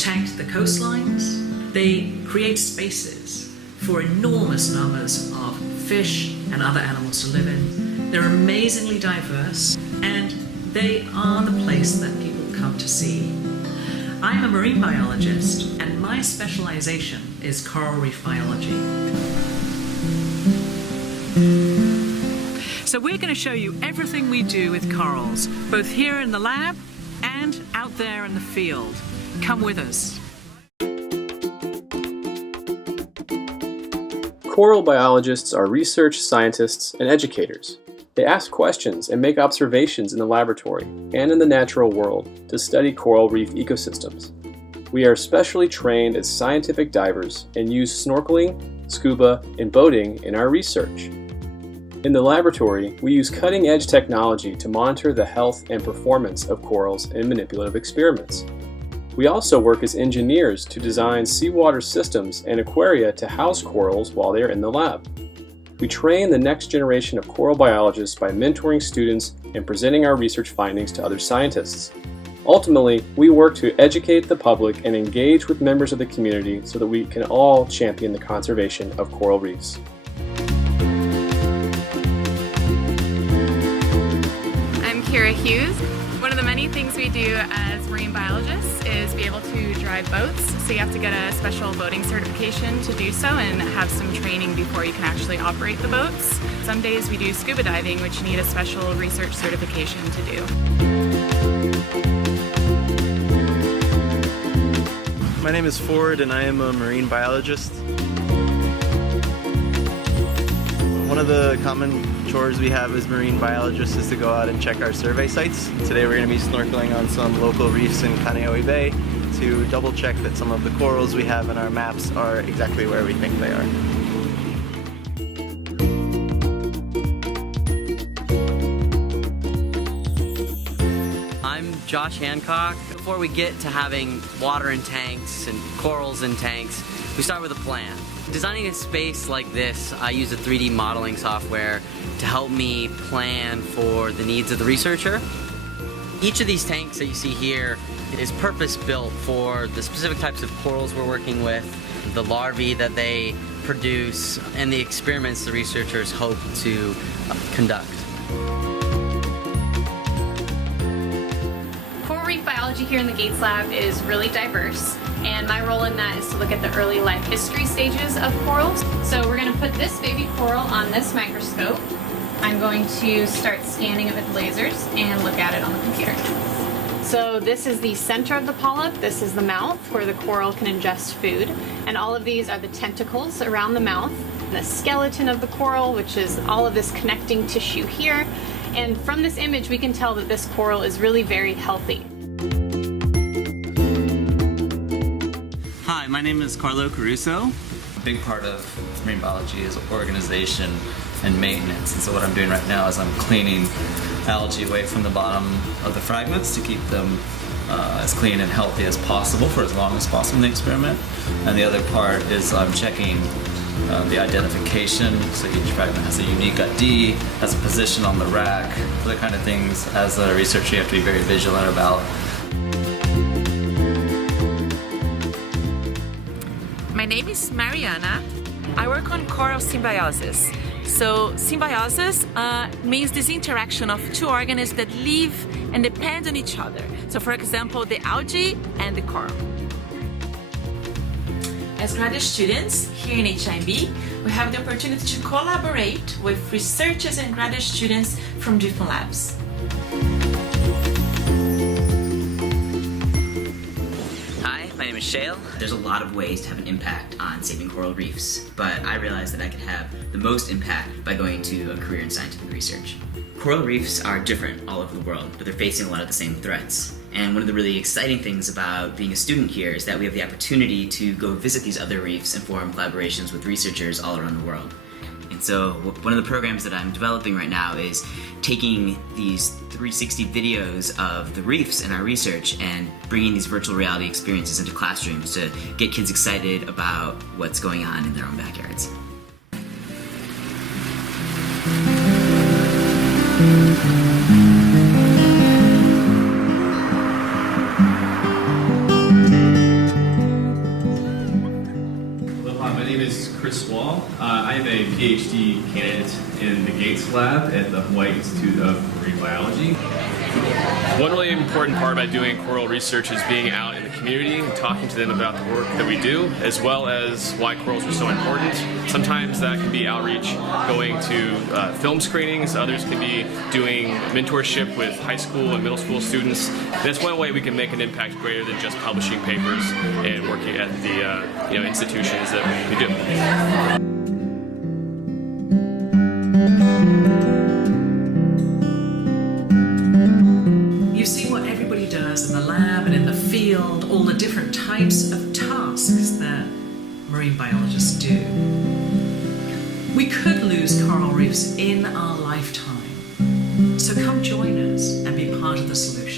protect the coastlines. They create spaces for enormous numbers of fish and other animals to live in. They're amazingly diverse, and they are the place that people come to see. I'm a marine biologist, and my specialization is coral reef biology. So we're going to show you everything we do with corals, both here in the lab and out there in the field. Come with us. Coral biologists are research scientists and educators. They ask questions and make observations in the laboratory and in the natural world to study coral reef ecosystems. We are specially trained as scientific divers and use snorkeling, scuba, and boating in our research. In the laboratory, we use cutting-edge technology to monitor the health and performance of corals in manipulative experiments. We also work as engineers to design seawater systems and aquaria to house corals while they are in the lab. We train the next generation of coral biologists by mentoring students and presenting our research findings to other scientists. Ultimately, we work to educate the public and engage with members of the community so that we can all champion the conservation of coral reefs. I'm Kira Hughes. One of the many things we do as marine biologists is be able to drive boats. So you have to get a special boating certification to do so and have some training before you can actually operate the boats. Some days we do scuba diving, which you need a special research certification to do. My name is Ford and I am a marine biologist. One of the common chores we have as marine biologists is to go out and check our survey sites. Today we're going to be snorkeling on some local reefs in Kane'ohe Bay to double check that some of the corals we have in our maps are exactly where we think they are. I'm Josh Hancock. Before we get to having water in tanks and corals in tanks, we start with a plan. Designing a space like this, I use a 3D modeling software to help me plan for the needs of the researcher. Each of these tanks that you see here is purpose-built for the specific types of corals we're working with, the larvae that they produce, and the experiments the researchers hope to conduct. Coral reef biology here in the Gates Lab is really diverse, and my role in that is to look at the early life history stages of corals. So we're going to put this baby coral on this microscope. I'm going to start scanning it with lasers and look at it on the computer. So this is the center of the polyp, this is the mouth where the coral can ingest food, and all of these are the tentacles around the mouth, the skeleton of the coral, which is all of this connecting tissue here, and from this image we can tell that this coral is really very healthy. Hi, my name is Carlo Caruso. A big part of marine biology is organization and maintenance, and so what I'm doing right now is I'm cleaning algae away from the bottom of the fragments to keep them as clean and healthy as possible for as long as possible in the experiment. And the other part is I'm checking the identification, so each fragment has a unique ID, has a position on the rack, the kind of things as a researcher you have to be very vigilant about. My name is Mariana. I work on coral symbiosis. So symbiosis means this interaction of two organisms that live and depend on each other. So for example, the algae and the coral. As graduate students here in HIMB, we have the opportunity to collaborate with researchers and graduate students from different labs. My name is Shale. There's a lot of ways to have an impact on saving coral reefs, but I realized that I could have the most impact by going to a career in scientific research. Coral reefs are different all over the world, but they're facing a lot of the same threats. And one of the really exciting things about being a student here is that we have the opportunity to go visit these other reefs and form collaborations with researchers all around the world. And so one of the programs that I'm developing right now is taking these 360 videos of the reefs in our research and bringing these virtual reality experiences into classrooms to get kids excited about what's going on in their own backyards. Hi, my name is Chris Wall. I am a PhD candidate in the Gates Lab at the Hawaii Institute of Marine Biology. One really important part about doing coral research is being out in the community and talking to them about the work that we do, as well as why corals are so important. Sometimes that can be outreach, going to film screenings. Others can be doing mentorship with high school and middle school students. And that's one way we can make an impact greater than just publishing papers and working at the institutions that we do. You've seen what everybody does in the lab and in the field, all the different types of tasks that marine biologists do. We could lose coral reefs in our lifetime. So come join us and be part of the solution.